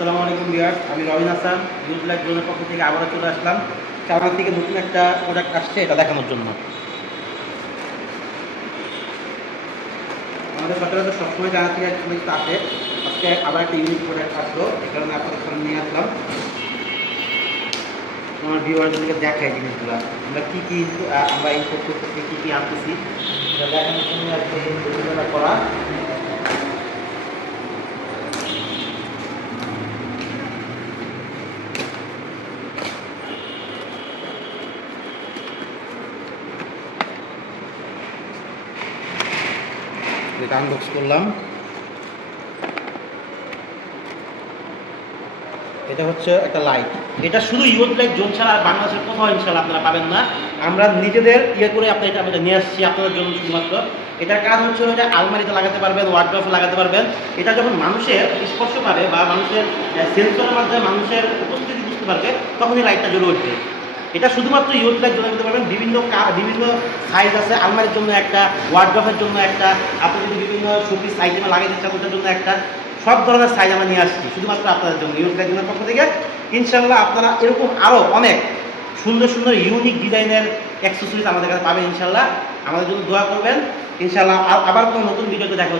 আসসালামু আলাইকুম বিয়ার আমি রবিন হাসান, নিউজ লাইভ জোনের পক্ষ থেকে আবারও চলে আসলাম। চালান থেকে নতুন একটা প্রোডাক্ট আসছে, এটা দেখানোর জন্য। আমাদের সচরাচর সবসময় জানা থেকে একটা জিনিস আসে, আজকে আবার একটা ইউনিক প্রোডাক্ট আসলো এই কারণে আপনাদের সামনে নিয়ে আসলাম। আমার ভিউয়ারদেরকে দেখাই জিনিসগুলো। আমরা কী কী আমরা ইম্পোর্ট করতেছি, কী কী আনতেছি দেখানোর জন্য করা। এটা আনবক্স করলাম। এটা হচ্ছে একটা লাইট এটা শুধু ইউথ লাইট জোন ছাড়া আর বাংলাদেশের কোথাও ইনশাল্লাহ আপনারা পাবেন না। আমরা নিজেদের ইয়ে করে আপনি এটা আমরা নিয়ে আসছি আপনাদের জন্য শুধুমাত্র। এটার কাজ হচ্ছে এটা আলমারিতে লাগাতে পারবেন ওয়ার্ড্রফে লাগাতে পারবেন। এটা যখন মানুষের স্পর্শ পাবে বা মানুষের সেন্সরের মাধ্যমে মানুষের উপস্থিতি বুঝতে পারবে, তখনই লাইটটা জ্বলে উঠবে। এটা শুধুমাত্র ইউথ লাইট জ্বলে দিতে পারবেন। বিভিন্ন বিভিন্ন সাইজ আছে। আলমারির জন্য একটা ওয়ার্ড্রফের জন্য একটা আপনি যদি বিভিন্ন শোপিস আইটেমে লাগিয়ে দিচ্ছেন ওটার জন্য একটা, সব ধরনের সাইজ আমরা নিয়ে আসছি, শুধুমাত্র আপনাদের জন্য ইউথ লাইটের পক্ষ থেকে ইনশাল্লাহ আপনারা এরকম আরও অনেক সুন্দর সুন্দর ইউনিক ডিজাইনের অ্যাক্সেসরিজ আমাদের কাছে পাবেন ইনশাল্লাহ আমাদের জন্য দোয়া করবেন। ইনশাল্লাহ আবার কোনো নতুন ভিডিওতে দেখা হচ্ছে।